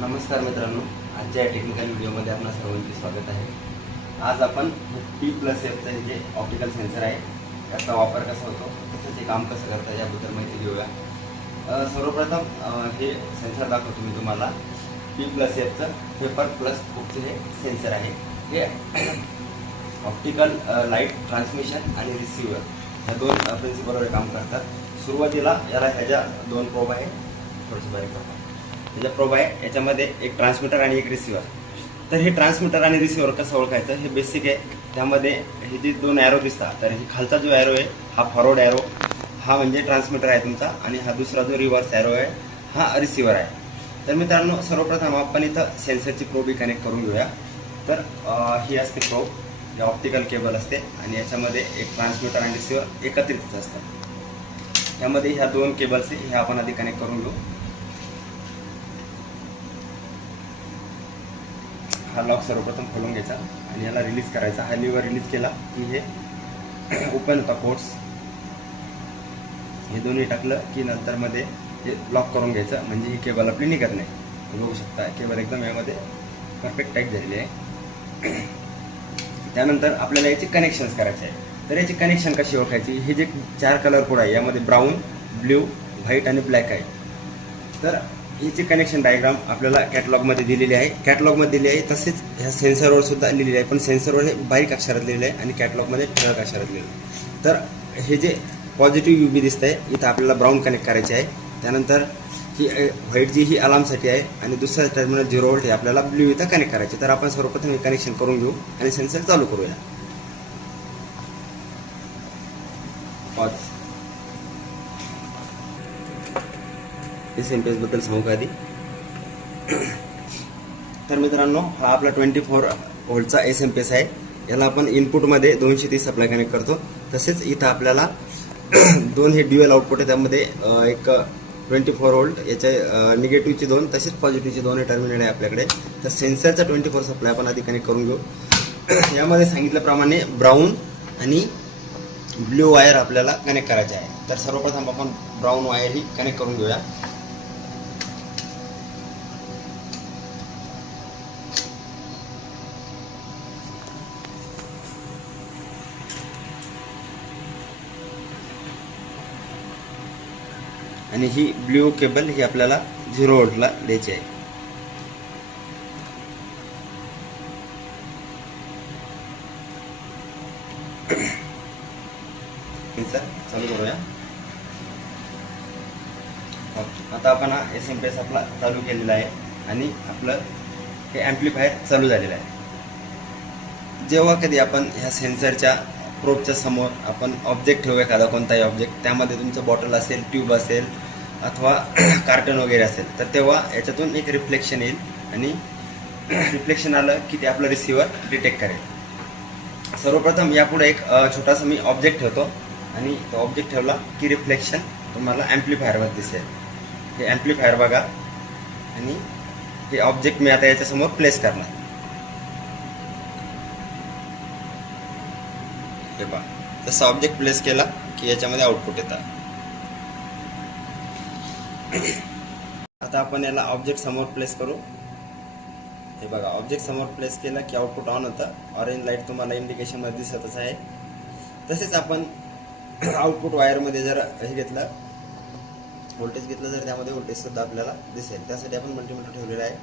नमस्कार मित्रांनो, आजच्या टेक्निकल व्हिडिओमध्ये आपणा सर्वांचे स्वागत आहे। आज आपण P+Fचं जे ऑप्टिकल सेन्सर आहे त्याचा वापर कसा होतो, त्याचं काम कसं करतं याबद्दल माहिती घेऊया। सर्वप्रथम हे सेन्सर दाखवतो मी तुम्हाला। P+Fचं पेपर प्लस बुकचं हे सेन्सर आहे। हे ऑप्टिकल लाईट ट्रान्समिशन आणि रिसिव्हर या दोन प्रिन्सिपलवर काम करतात। सुरुवातीला याला ह्याच्या दोन प्रोब आहे, थोडंसं बारीक करतो। ह्याच्या प्रोब आहे, याच्यामध्ये एक ट्रान्समीटर आणि एक रिसिव्हर। तर हे ट्रान्समीटर आणि रिसिव्हर कसं ओळखायचं हे बेसिक आहे। त्यामध्ये हे जे दोन ॲरो दिसतात, तर हे खालचा जो ॲरो आहे हा फॉरवर्ड ॲरो, हा म्हणजे ट्रान्समीटर आहे तुमचा, आणि हा दुसरा जो रिव्हर्स ॲरो आहे हा रिसिव्हर आहे। तर मित्रांनो, सर्वप्रथम आपण इथं सेन्सरची प्रोब कनेक्ट करून घेऊया। तर ही असते प्रोब, ही ऑप्टिकल केबल असते आणि याच्यामध्ये एक ट्रान्समीटर आणि रिसिव्हर एकत्रित असतात। यामध्ये ह्या दोन केबल्स हे आपण आधी कनेक्ट करून घेऊ। हा लॉक सर्वप्रथम खोलून घ्यायचा आणि याला रिलीज करायचा। हा लिव्हर रिलीज केला की हे ओपन होता पोर्ट्स। हे दोन्ही टाकलं की नंतर मध्ये हे लॉक करून घ्यायचं, म्हणजे ही केबल आपली निघत नाही। बघू शकता केबल एकदम यामध्ये परफेक्ट टाईट झालेली आहे। त्यानंतर आपल्याला याचे कनेक्शन्स करायचे आहे। तर याची कनेक्शन कशी ओळखायची, हे जे चार कलर कोड आहे यामध्ये ब्राऊन, ब्ल्यू, व्हाईट आणि ब्लॅक आहे। तर हिची कनेक्शन डायग्राम आपल्याला कॅटलॉगमध्ये दिलेली आहे। कॅटलॉगमध्ये दिली आहे तसेच ह्या सेन्सरवर सुद्धा लिहिलेली आहे, पण सेन्सरवर हे बारीक अक्षरात लिहिलेलं आहे आणि कॅटलॉगमध्ये ठळक अक्षरात लिहिलेलं आहे। तर हे जे पॉझिटिव्ह UV दिसत आहे इथं आपल्याला ब्राऊन कनेक्ट करायचे आहे। त्यानंतर ही व्हाईट जी ही अलार्मसाठी आहे आणि दुसऱ्या टर्मिनल 0 व्होल्ट हे आपल्याला ब्ल्यू इथं कनेक्ट करायचे। तर आपण सर्वप्रथम हे कनेक्शन करून घेऊ आणि सेन्सर चालू करूया। पॉज। SMPS बद्दल सांगू का आधी? तर मित्रांनो, हा आपला 24 व्होल्टचा SMPS आहे। याला आपण इनपुटमध्ये 230 सप्लाय कनेक्ट करतो। तसेच इथं आपल्याला दोन हे ड्युअल आउटपुट आहे, त्यामध्ये एक 24 व्होल्ट, याचे निगेटिव्हची दोन तसेच पॉझिटिव्हची दोन टर्मिनल आहे आपल्याकडे। तर सेन्सरचा 24 सप्लाय आपण आधी कनेक्ट करून घेऊ। यामध्ये सांगितल्याप्रमाणे ब्राऊन आणि ब्ल्यू वायर आपल्याला कनेक्ट करायचे आहे। तर सर्वप्रथम आपण ब्राऊन वायर ही कनेक्ट करून घेऊया। आणि ही ब्ल्यू केबल ही आपल्याला 0 व्होल्टला द्यायची आहे। चालू करूया। आता आपण हा SMPS आपला चालू केलेला आहे आणि आपलं हे ॲम्प्लिफायर चालू झालेलं आहे। जेव्हा कधी आपण ह्या सेन्सरच्या प्रोबच्या समोर आपण ऑब्जेक्ट ठेवू, एखादा कोणताही ऑब्जेक्ट, त्यामध्ये तुमचं बॉटल असेल, ट्यूब असेल अथवा कार्टन वगैरे असेल, तर तेव्हा याच्यातून एक रिफ्लेक्शन येईल आणि रिफ्लेक्शन आलं की ते आपलं रिसिव्हर डिटेक्ट करेल। सर्वप्रथम यापुढे एक छोटासा मी ऑब्जेक्ट ठेवतो आणि तो ऑब्जेक्ट ठेवला की रिफ्लेक्शन तुम्हाला ॲम्प्लिफायरवर दिसेल। हे ॲम्प्लिफायर बघा, आणि हे ऑब्जेक्ट मी आता याच्यासमोर प्लेस करणार। हे पहा, जसं ऑब्जेक्ट प्लेस केला की याच्यामध्ये आउटपुट येतात। आता आपण याला ऑब्जेक्ट समोर प्लेस करू। हे बघा, ऑब्जेक्ट समोर प्लेस केला की आउटपुट ऑन होतं। ऑरेंज लाईट तुम्हाला इंडिकेशन मध्ये दिसतच आहे। तसेच आपण आउटपुट वायरमध्ये जर हे घेतलं, व्होल्टेज घेतलं, तर त्यामध्ये व्होल्टेज सुद्धा आपल्याला दिसेल। त्यासाठी आपण मल्टीमीटर ठेवलेला आहे।